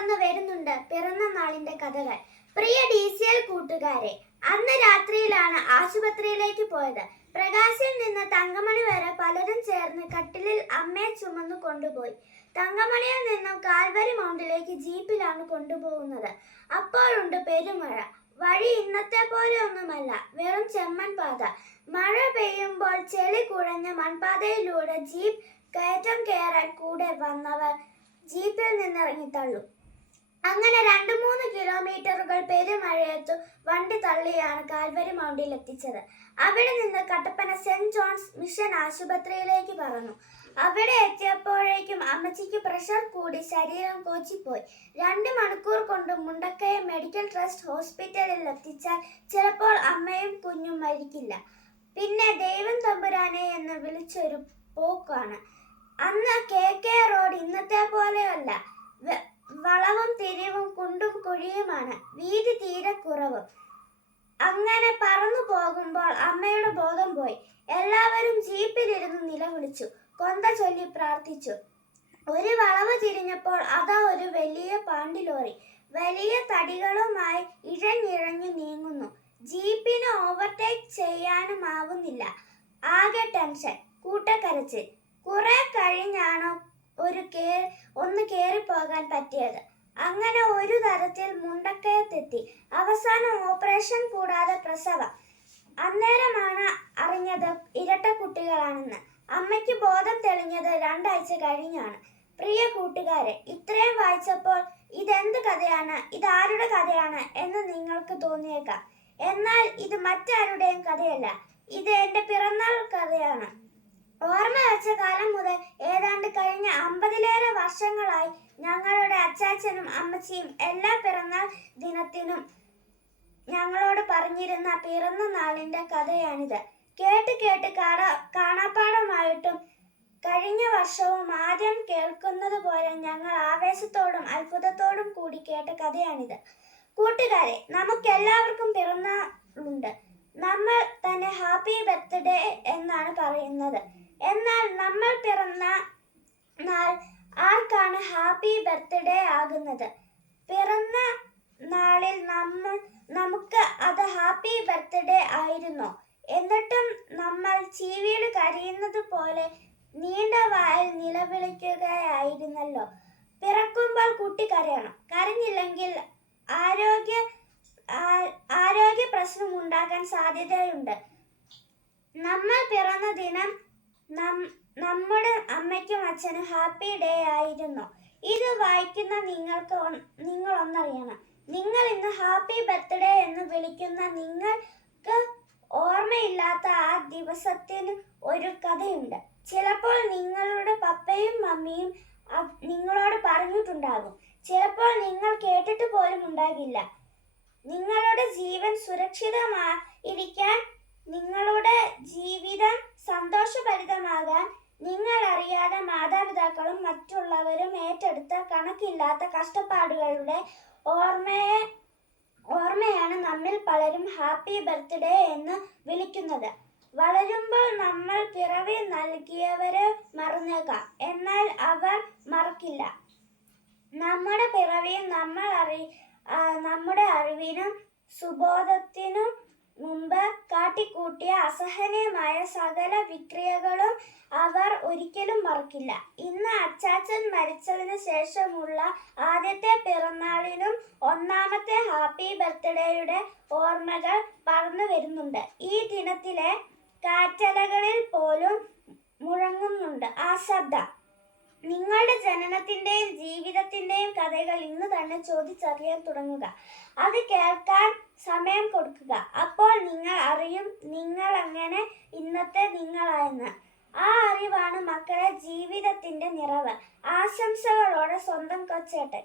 പറന്നു വരുന്നുണ്ട് പിറന്നനാളിന്റെ കഥകൾ. പ്രിയ DCL കൂട്ടുകാരെ, അന്ന് രാത്രിയിലാണ് ആശുപത്രിയിലേക്ക് പോയത്. പ്രകാശിൽ നിന്ന് തങ്കമണി വരെ പലരും ചേർന്ന് കട്ടിലിൽ അമ്മയെ ചുമന്നു കൊണ്ടുപോയി. തങ്കമണിയിൽ നിന്നും കാൽവരി മൗണ്ടിലേക്ക് ജീപ്പിലാണ് കൊണ്ടുപോകുന്നത്. അപ്പോഴുണ്ട് പെരുമഴ. വഴി ഇന്നത്തെ പോലെ ഒന്നുമല്ല, വെറും ചെമ്മൺ പാത. മഴ പെയ്യുമ്പോൾ ചെളി കുഴഞ്ഞ മൺപാതയിലൂടെ ജീപ്പ് കയറ്റം കയറാൻ കൂടെ വന്നവർ ജീപ്പിൽ നിന്നിറങ്ങി തള്ളു. അങ്ങനെ 2-3 കിലോമീറ്ററുകൾ പെരുമഴയത്തു വണ്ടി തള്ളിയാണ് കാൽവരി മൗണ്ടിൽ എത്തിച്ചത്. അവിടെ നിന്ന് കട്ടപ്പന സെന്റ് ജോൺസ് മിഷൻ ആശുപത്രിയിലേക്ക് പറന്നു. അവിടെ എത്തിയപ്പോഴേക്കും അമ്മച്ചിക്ക് പ്രഷർ കൂടി ശരീരം കോച്ചിപ്പോയി. 2 മണിക്കൂർ കൊണ്ട് മുണ്ടക്കയം മെഡിക്കൽ ട്രസ്റ്റ് ഹോസ്പിറ്റലിൽ എത്തിച്ചാൽ ചിലപ്പോൾ അമ്മയും കുഞ്ഞും മരിക്കില്ല. പിന്നെ ദൈവം തമ്പുരാനെ എന്ന് വിളിച്ചൊരു പോക്കാണ്. അന്ന് KK റോഡ് ഇന്നത്തെ പോലെയല്ല. വളവും തിരിവും കുണ്ടും കുഴിയുമാണ്. വീതി തീരെ കുറവ്. അങ്ങനെ പറന്നു പോകുമ്പോൾ അമ്മയുടെ ബോധം പോയി. എല്ലാവരും ജീപ്പിലിരുന്ന് നിലവിളിച്ചു, കൊന്ത ചൊല്ലി പ്രാർത്ഥിച്ചു. ഒരു വളവ് തിരിഞ്ഞപ്പോൾ അതാ ഒരു വലിയ പാണ്ടിലോറി വലിയ തടികളുമായി ഇഴഞ്ഞിഴഞ്ഞു നീങ്ങുന്നു. ജീപ്പിന് ഓവർടേക്ക് ചെയ്യാനും ആവുന്നില്ല. ആകെ ടെൻഷൻ, കൂട്ടക്കരച്ചിൽ. കുറെ കഴിഞ്ഞാണോ ഒന്ന് കേറിപ്പോകാൻ പറ്റിയത്. അങ്ങനെ ഒരു തരത്തിൽ മുണ്ടക്കയത്തെത്തി. അവസാനം ഓപ്പറേഷൻ കൂടാതെ പ്രസവം. അന്നേരമാണ് അറിഞ്ഞത് ഇരട്ട കുട്ടികളാണെന്ന്. അമ്മയ്ക്ക് ബോധം തെളിഞ്ഞത് 2 ആഴ്ച കഴിഞ്ഞാണ്. പ്രിയ കൂട്ടുകാരെ, ഇത്രയും വായിച്ചപ്പോൾ ഇതെന്ത് കഥയാണ്, ഇതാരുടെ കഥയാണ് എന്ന് നിങ്ങൾക്ക് തോന്നിയേക്കാം. എന്നാൽ ഇത് മറ്റാരുടെയും കഥയല്ല. ഇത് എൻ്റെ പിറന്നാൾ കഥയാണ്. ഓർമ്മ വെച്ച കാലം മുതൽ ഏതാണ്ട് കഴിഞ്ഞ 50-ലേറെ വർഷങ്ങളായി ഞങ്ങളുടെ അച്ചാച്ചനും അമ്മച്ചിയും എല്ലാ പിറന്നാൾ ദിനത്തിനും ഞങ്ങളോട് പറഞ്ഞിരുന്ന പിറന്ന നാളിന്റെ കഥയാണിത്. കേട്ട് കേട്ട് കാണാപ്പാടമായിട്ടും കഴിഞ്ഞ വർഷവും ആദ്യം കേൾക്കുന്നത് പോലെ ഞങ്ങൾ ആവേശത്തോടും അത്ഭുതത്തോടും കൂടി കേട്ട കഥയാണിത്. കൂട്ടുകാരെ, നമുക്കെല്ലാവർക്കും പിറന്നാളുണ്ട്. നമ്മൾ തന്നെ ഹാപ്പി ബർത്ത്ഡേ എന്നാണ് പറയുന്നത്. എന്നാൽ നമ്മൾ പിറന്ന നാൾ ആർക്കാണ് ഹാപ്പി ബർത്ത്ഡേ ആകുന്നത്? പിറന്ന നാളിൽ നമുക്ക് അത് ഹാപ്പി ബർത്ത്ഡേ ആയിരുന്നോ? എന്നിട്ടും നമ്മൾ ചീവീട് കരയുന്നത് പോലെ നീണ്ട വായിൽ നിലവിളിക്കുകയായിരുന്നല്ലോ. പിറക്കുമ്പോൾ കുട്ടി കരയണം. കരഞ്ഞില്ലെങ്കിൽ ആരോഗ്യ പ്രശ്നം ഉണ്ടാകാൻ സാധ്യതയുണ്ട്. നമ്മൾ പിറന്ന ദിനം നമ്മുടെ അമ്മയ്ക്കും അച്ഛനും ഹാപ്പി ഡേ ആയിരുന്നോ? ഇത് വായിക്കുന്ന നിങ്ങൾ ഒന്നറിയണം. നിങ്ങൾ ഇന്ന് ഹാപ്പി ബർത്ത്ഡേ എന്ന് വിളിക്കുന്ന നിങ്ങൾക്ക് ഓർമ്മയില്ലാത്ത ആ ദിവസത്തിന് ഒരു കഥയുണ്ട്. ചിലപ്പോൾ നിങ്ങളുടെ പപ്പയും മമ്മിയും നിങ്ങളോട് പറഞ്ഞിട്ടുണ്ടാകും. ചിലപ്പോൾ നിങ്ങൾ കേട്ടിട്ട് പോലും ഉണ്ടാകില്ല. നിങ്ങളുടെ ജീവൻ സുരക്ഷിതമായിരിക്കാൻ, നിങ്ങളുടെ ജീവിതം സന്തോഷഭരിതമാകാൻ നിങ്ങൾ അറിയാതെ മാതാപിതാക്കളും മറ്റുള്ളവരും ഏറ്റെടുത്ത കണക്കില്ലാത്ത കഷ്ടപ്പാടുകളുടെ ഓർമ്മയാണ് നമ്മിൽ പലരും ഹാപ്പി ബർത്ത്ഡേ എന്ന് വിളിക്കുന്നത്. വളരുമ്പോൾ നമ്മൾ പിറവി നൽകിയവരെ മറന്നേക്കാം, എന്നാൽ അവർ മറക്കില്ല. നമ്മുടെ പിറവിയും നമ്മുടെ അറിവിനും സുബോധത്തിനും മുമ്പ് കാട്ടിക്കൂട്ടിയ അസഹനീയമായ സകല വിക്രിയകളും അവർ ഒരിക്കലും മറക്കില്ല. ഇന്ന് അച്ചാച്ചൻ മരിച്ചതിന് ശേഷമുള്ള ആദ്യത്തെ പിറന്നാളിനും 1ാമത്തെ ഹാപ്പി ബർത്ത്ഡേയുടെ ഓർമ്മകൾ പറന്നു വരുന്നുണ്ട്. ഈ ദിനത്തിലെ കാറ്റലകളിൽ പോലും മുഴങ്ങുന്നുണ്ട് ആ ശബ്ദം. നിങ്ങളുടെ ജനനത്തിന്റെയും ജീവിതത്തിന്റെയും കഥകൾ ഇന്ന് തന്നെ ചോദിച്ചറിയാൻ തുടങ്ങുക. അത് കേൾക്കാൻ സമയം കൊടുക്കുക. അപ്പോൾ നിങ്ങൾ അറിയും നിങ്ങൾ എങ്ങനെ ഇന്നത്തെ നിങ്ങളായെന്ന്. ആ അറിവാണ് മക്കളെ ജീവിതത്തിന്റെ നിറവ്. ആശംസകളോടെ സ്വന്തം കൊച്ചേട്ടൻ.